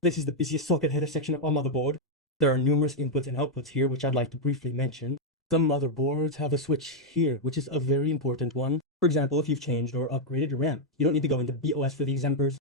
This is the busiest socket header section of our motherboard. There are numerous inputs and outputs here, which I'd like to briefly mention. Some motherboards have a switch here, which is a very important one. For example, if you've changed or upgraded your RAM, you don't need to go into BOS for the exempers.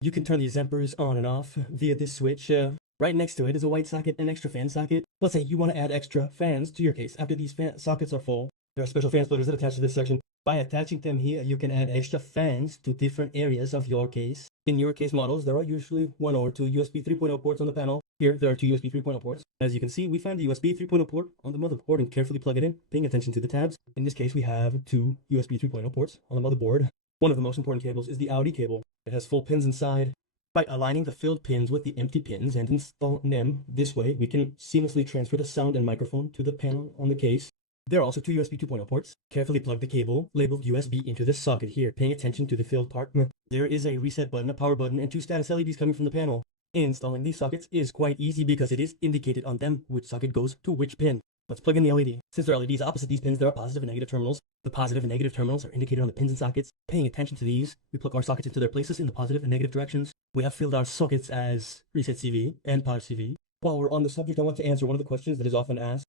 You can turn the exempers on and off via this switch. Right next to it is a white socket and extra fan socket. Let's say you want to add extra fans to your case after these fan sockets are full. There are special fan splitters that attach to this section. By attaching them here, you can add extra fans to different areas of your case. In your case models, there are usually one or two USB 3.0 ports on the panel. Here, there are two USB 3.0 ports. As you can see, we find the USB 3.0 port on the motherboard and carefully plug it in, paying attention to the tabs. In this case, we have two USB 3.0 ports on the motherboard. One of the most important cables is the Audi cable. It has full pins inside. By aligning the filled pins with the empty pins and installing them this way, we can seamlessly transfer the sound and microphone to the panel on the case. There are also two USB 2.0 ports. Carefully plug the cable labeled USB into this socket here, paying attention to the filled part. There is a reset button, a power button, and two status LEDs coming from the panel. Installing these sockets is quite easy because it is indicated on them which socket goes to which pin. Let's plug in the LED. Since there are LEDs opposite these pins, there are positive and negative terminals. The positive and negative terminals are indicated on the pins and sockets. Paying attention to these, we plug our sockets into their places in the positive and negative directions. We have filled our sockets as reset CV and power CV. While we're on the subject, I want to answer one of the questions that is often asked.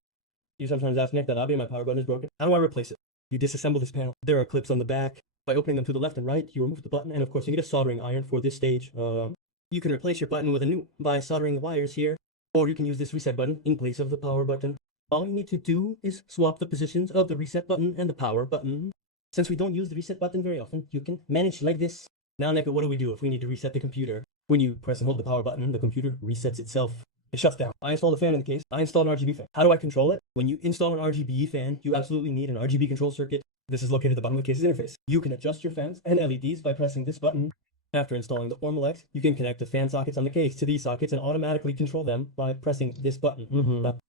You sometimes ask, Nick, that Audi, my power button is broken. How do I replace it? You disassemble this panel. There are clips on the back. By opening them to the left and right, you remove the button, and of course you need a soldering iron for this stage. You can replace your button with a new by soldering the wires here, or you can use this reset button in place of the power button. All you need to do is swap the positions of the reset button and the power button. Since we don't use the reset button very often, you can manage like this. Now, Nick, what do we do if we need to reset the computer? When you press and hold the power button, the computer resets itself. It shuts down. I installed a fan in the case. I installed an RGB fan. How do I control it? When you install an RGB fan, you absolutely need an RGB control circuit. This is located at the bottom of the case's interface. You can adjust your fans and LEDs by pressing this button. After installing the Formalex, you can connect the fan sockets on the case to these sockets and automatically control them by pressing this button.